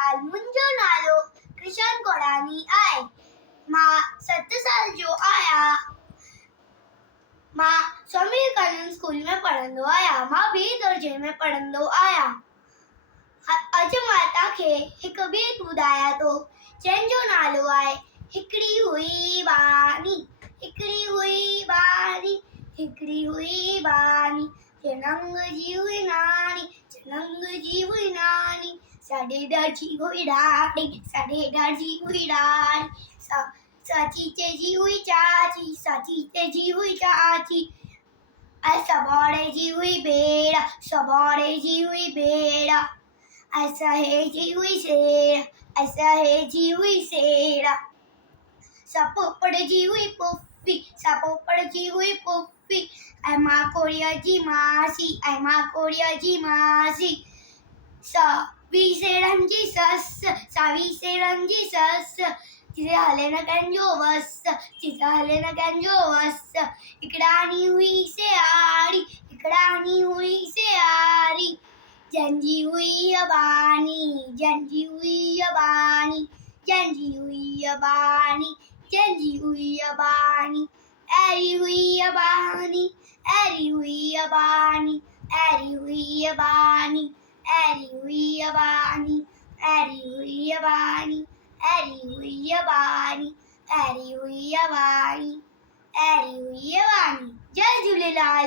झूलेलाल। मुंहिंजो नालो कृष्ण कोडानी आहे। मां 7 साल जो आहियां। मां स्वामी विवेकानंद स्कूल में पढ़ंदो आहियां। मां ॿिए दर्जे में पढ़ंदो आहियां। अॼु मां तव्हांखे हिकु ॿीट ॿुधायां थो जंहिंजो नालो आहे हिकिड़ी हुई बानी। हिकिड़ी हुई बानी, हिकिड़ी हुई बानी, जनंग जी हुई नानी, जनंग जी हुई नानी, साडे दर्जी हुई डाड़ी, साडे दर्जी हुई डाड़ी, चाचीचे जी हुई चाची, चाचीचे जी हुई चाची, सबोड़े जी हुई बेड़ा, सबोड़े जी हुई बेड़ा, सहे जी हुई शेर, सहे जी हुई शेरा, सपोपड़ जी हुई पुफी, सपोपड़ जी हुई पुफी, मां कोड़िया जी मासी, मां कोड़िया जी मासी, सावी सेड़न जी सस, सावी सेड़न जी सस, जिसे हले न कंजो वस, जिसे हले न कंजो वस, हिकड़ानी हुई सियारी, हिकड़ानी हुई सियारी, जंजी हुई अबानी, जंजी हुई अबानी, जंजी हुई अबानी, जंजी हुई अबानी, ऐरी हुई अबानी, ऐरी हुई अबानी, ऐरी हुई अबानी, ऐरी हुई अबानी, ऐरी हुई अबानी, ऐरी हुई अबानी, ऐरी हुई अबानी, ऐरी हुई अबानी। जय झूलेलाल।